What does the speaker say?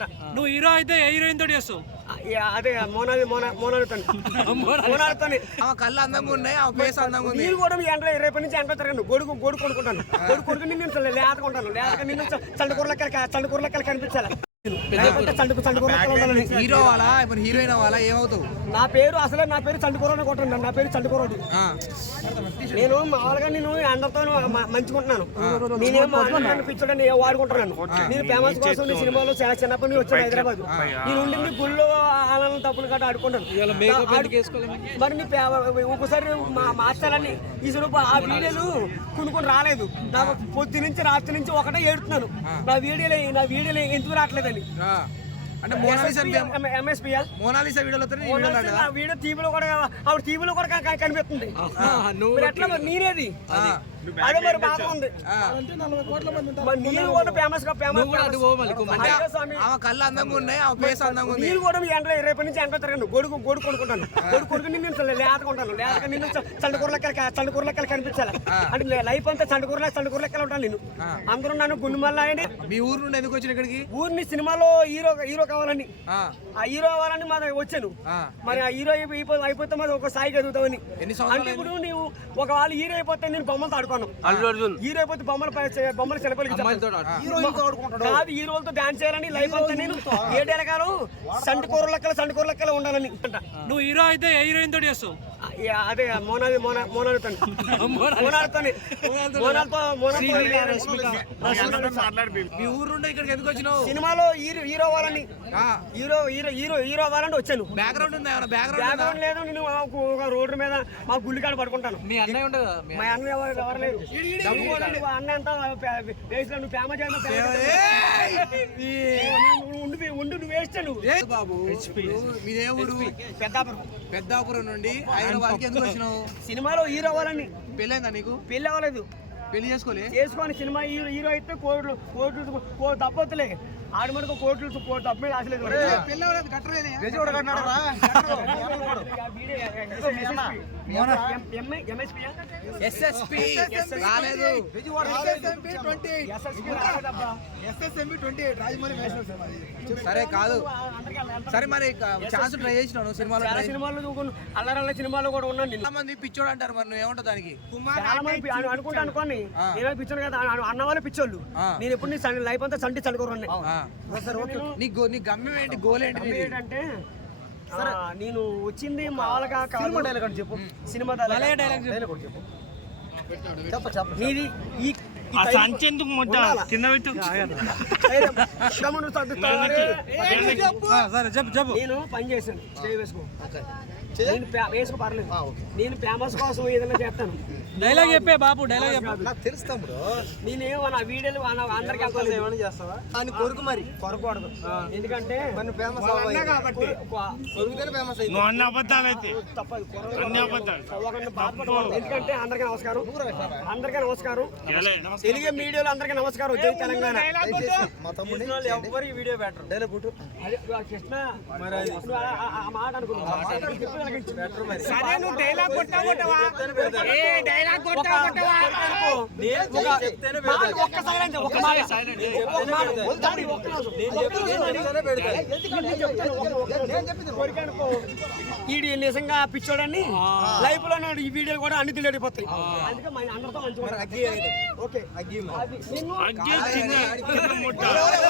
నువ్వు హీరో అయితే ఏ హీరోయిన్ తోటి చేస్తావు అదే మోనాలి మోనా మోనాలి కళ్ళ అందంగా ఉన్నాయి ఆ ఫేస్ అందంగా ఉంది నీళ్ళు ఎండ ఇరవై నుంచి ఎండ తిరగండి గొడుగు గొడుగు కొనుక్కుంటాను గొడుగు కొడుకు నిన్ను లేదు కొంటాను లేదు నిన్ను చండకూరలకి కనిపించాలి హీరో వాళ్ళ ఇప్పుడు హీరోయిన్ నా పేరు అసలే నా పేరు చండుకోరని కొట్టండి నా పేరు చండుకోరడు నేను మామూలుగా నేను అందరితో మంచుకుంటున్నాను నేను ఏమో పిచ్చుడు నేను వాడుకుంటున్నాను నేను ఫేమస్ కోసం నీ సినిమాలో చాలా చిన్నప్పటి నుంచి వచ్చాను హైదరాబాద్ నేను ఉండి మీ గుళ్ళు వాళ్ళని తప్పులు కట్ట ఆడుకుంటాను మరి నీ మీ ఒకసారి మార్చాలని ఈ రూపాయలు ఆ వీడియోలు కొనుక్కొని రాలేదు పొద్దు నుంచి రాత్రి నుంచి ఒకటే ఏడుతున్నాను నా వీడియోలే నా వీడియోలే ఎందుకు రావట్లేదని వీడియో టీవీలో కూడా ఆవిడ టీవీలో కూడా కనిపిస్తుంది నేనేది ఫేమస్ కూడా కళ్ళు అందంగా ఉన్నాయి ఫేస్ అందంగా ఉంది కూడా ఎండ రేపటి నుంచి ఎండ తిరగండి గొడుగు గొడుగు కొనుక్కుంటాను గొడుగు కొడుకు లేదుకుంటాను లేదు చండకూరలెక్క చండకూరలెక్కలు కనిపించాలి అంటే లైఫ్ అంతా చండకూరలే చండకూరలెక్కలు ఉంటాను నేను అందరూ నన్ను గుండెమల్ల అండి మీ ఊరు నుండి ఎందుకు వచ్చిన ఇక్కడికి ఊరిని సినిమాలో హీరో హీరో కావాలని ఆ హీరో అవ్వాలని మా వచ్చాను మరి ఆ హీరో అయిపోతే మాది ఒక స్థాయి చదువుతామని అంటే ఇప్పుడు నువ్వు ఒక వాళ్ళు హీరో అయిపోతే నేను బొమ్మతో ఆడుకో చెప్పాను రేపు బొమ్మలు బొమ్మలు కాదు ఈ రోజుతో డాన్స్ చేయాలని లైఫ్ అంతా నేను ఏడు ఎలకాలు సంటి కూర లెక్కలు సంటి కూర లెక్కలు ఉండాలని నువ్వు హీరో అయితే హీరోయిన్ తోటి చేస్తావు అదే మోనాలి మోనాలి మోనాలి మీ ఊరుండ ఇక్కడికి ఎందుకు వచ్చినావు సినిమాలో హీరో హీరో అవ్వాలని హీరో హీరో హీరో హీరో అవ్వాలని వచ్చాను బ్యాక్గ్రౌండ్ ఉంది బ్యాక్గ్రౌండ్ లేదు నేను ఒక రోడ్డు మీద మా గుళ్ళికాడ పడుకుంటాను మీ అన్నయ్య ఉండదు మా అన్నయ్య ఎవరు ఎవరు లేదు అన్నయ్య అంతా నువ్వు ఫేమ చేయను ఉండు ఉండు నువ్వు వేస్తాను బాబు మీదే ఊరు పెద్దాపురం పెద్దాపురం నుండి హైదరాబాద్ సినిమాలో హీరో అవ్వాలని పెళ్ళైందా నీకు పెళ్ళి అవ్వలేదు పెళ్లి చేసుకోలేదు చేసుకొని సినిమా హీరో హీరో అయితే కోట్లు కోట్లు తప్పొత్తులే ఆడు కోర్టు సపోర్ట్ తప్పే రాసలేదు సరే కాదు సరే మరి ఛాన్స్ ట్రై చేసినాను సినిమాలో సినిమాలు అల్లరల్ల సినిమాలు కూడా ఉన్నాను చాలా మంది పిచ్చోడు అంటారు మరి నువ్వేమంటావు దానికి అనుకుంటా అనుకోని పిచ్చోడు కదా అన్న వాళ్ళు పిచ్చోళ్ళు నేను ఎప్పుడు లైఫ్ అంతా సంటి చలుకోరు గమ్యం ఏంటి గోల్ ఏంటి ఏంటంటే నేను వచ్చింది మామూలుగా సినిమా డైలాగ్ అని చెప్పు సినిమా డైలాగ్ డైలాగ్ చెప్పు చెప్ప చెప్ప నీది ఈ అంచెందుకు కింద పెట్టు సరే నేను పని చేశాను స్టే వేసుకో నేను వేసుకో నేను ఫేమస్ కోసం ఏదైనా చేస్తాను డైలాగ్ చెప్పే బాబు డైలాగ్ చెప్పే నాకు తెలుస్తా బ్రో నా వీడియోలు అందరికి అవ్వాలి ఏమైనా చేస్తావా దాని కొరుకు మరి కొరకూడదు ఎందుకంటే ఫేమస్ కాబట్టి ఫేమస్ ఎందుకంటే అందరికీ అందరికీ నమస్కారం తెలుగు మీడియాలు అందరికీ నమస్కారం ఉదయం తెలంగాణ వీడియో మాట డైలాగ్ కొట్టా ఏ డైలాగ్ ఒక ఒక ఒక నేను నిజంగా పిచ్చోడని లైఫ్ లో ఈ వీడియో కూడా అన్ని తిరిగిపోతాయి అందుకే ఓకే આ ગેમ આ ગેમ છે ને મોટા